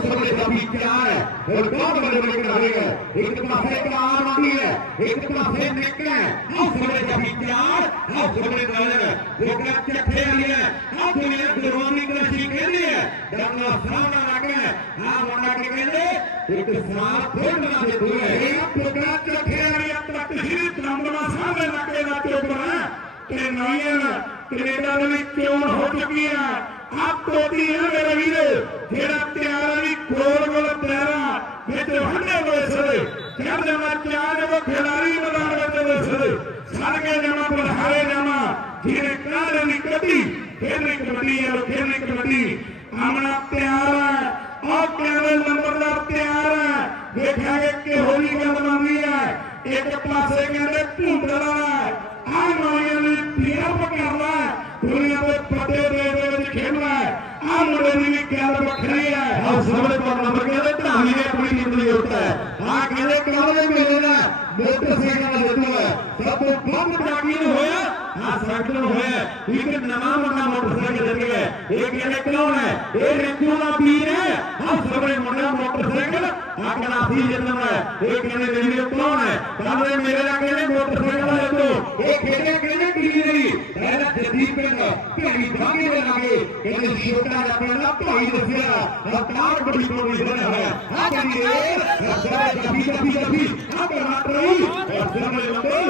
मौसम के कभी प्यार है? और बहुत बड़े बड़े कड़े हैं एक तरफ़ से प्यार आती है, एक तरफ़ से निकले हम सबरे कभी प्यार हम सबरे कड़े हैं। वो कहते थे लिए हम दुनिया दुर्वानी का ठीक के लिए डरना सामना ना के हम होना के लिए एक साथ फिर ना दे दो एक प्रकार के थे लिए तक ही तंबना सामने ना के ना तो बना ते नहीं है। ਕੈਨੇਡਾ ਦੇ ਵਿੱਚ ਚੋਣ ਹੋ ਚੁੱਕੀ ਹੈ ਆਪ ਤੋਦੀ ਹੈ ਮੇਰੇ ਵੀਰੇ ਜਿਹੜਾ ਤਿਆਰ ਵੀ ਗੋਲ ਗੋਲ ਤਿਆਰਾ ਵਿੱਚ ਹੰਡੇ ਹੋਏ ਸਦੇ ਚੜ ਜਾਣਾ ਚਾਰ ਉਹ ਖਿਡਾਰੀ ਮੈਦਾਨ ਵਿੱਚ ਵਸਦੇ ਸਰਗੇ ਜਾਣਾ ਪਰ ਹਾਰੇ ਜਾਣਾ ਜਿਹਨੇ ਕਾਹਦੇ ਦੀ ਕੱਢੀ ਖੇਡਣੀ ਕਬੱਡੀ ਹੈ ਖੇਡਣੀ ਕਬੱਡੀ ਆਮਣਾ ਤਿਆਰ ਹੈ ਉਹ ਕਹਿੰਦੇ ਨੰਬਰਦਾਰ ਤਿਆਰ ਹੈ ਵੇਖਾਂਗੇ ਕਿਹੋ ਜਿਹੀ ਗੱਲ ਬਣਦੀ ਹੈ ਇੱਕ ਪਾਸੇ ਕਹਿੰਦੇ ਭੁੰਡਰਾ ਦੁਨੀਆ ਦੇ ਪੱਤੇ ਦੇ ਦੇ ਵਿੱਚ ਖੇਡਣਾ ਆ ਮੁੰਡੇ ਦੀ ਵੀ ਗੱਲ ਵੱਖਰੀ ਹੈ। ਆਹ ਸਮੇਂ ਪਰ ਨੰਬਰ ਕਹਿੰਦੇ ਢਾਣੀ ਨੇ ਆਪਣੀ ਟੀਮ ਲਈ ਉੱਠਾ ਹੈ ਆਹ ਕਹਿੰਦੇ ਕਾਹਦੇ ਮੇਲੇ ਦਾ ਮੋਟਰਸਾਈਕਲ ਦਾ ਹੈ ਸਭ ਤੋਂ ਵੱਧ ਪ੍ਰਾਗੀ ਹੋਇਆ। ਆਹ ਸਾਈਕਲ ਹੋਇਆ। ਇੱਕ ਨਵਾਂ ਮੁੰਡਾ ਮੋਟਰਸਾਈਕਲ ਜਿੱਤ ਗਿਆ। ਇਹ ਕਹਿੰਦੇ ਕੌਣ ਹੈ? ਇਹ ਰਿੰਕੂ ਦਾ ਵੀਰ ਹੈ। ਆਹ ਸਮੇਂ ਮੁੰਡਾ ਮੋਟਰਸਾਈਕਲ। ਆਹ ਕਹਿੰਦਾ ਅਸੀਂ ਜਿੱਤਣਾ ਹੈ? ਇਹ ਕਹਿੰਦੇ ਵੀਡੀਓ ਕੌਣ ਹੈ? ਕਾਹਦੇ ਮੇਰੇ ਨਾਲ ਕਹਿੰਦੇ ਮੋਟਰਸਾਈਕਲ ਦਾ ਇਹ ਕਹਿੰਦੇ ਕੁੜੀ ਨਹੀਂ ਪਹਿਲਾਂ ਜਦੀਪ ਪਿੰਡ ਭੇੜੀ ਬਾਗੇ ਦੇ ਲਾਗੇ ਕਹਿੰਦੇ ਛੋਟਾ ਜਿਹਾ ਪਿੰਡ ਦਾ ਭਾਈ ਦੱਸਿਆ ਰਫਤਾਰ ਬੜੀ ਬੜੀ ਬਣਿਆ ਹੋਇਆ ਆ ਕਹਿੰਦੇ ਰਫਤਾਰ ਜੱਫੀ ਜੱਫੀ ਜੱਫੀ ਆ ਕਰਨਾ ਟਰਈ ਰਫਤਾਰ ਦੇ ਲੰਬੇ